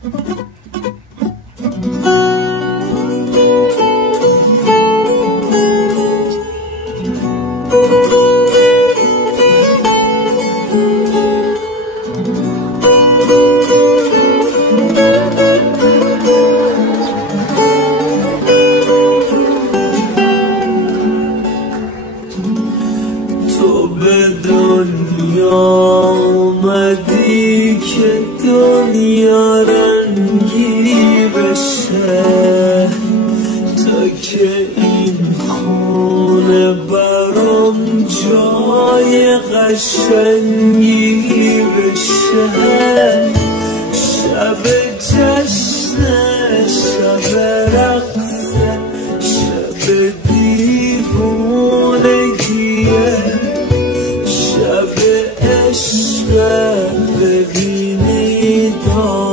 تو به دنیا آمدی که دنیا رنگی بشه، تا که این خونه برام جای قشنگی بشه. شب جشن، شب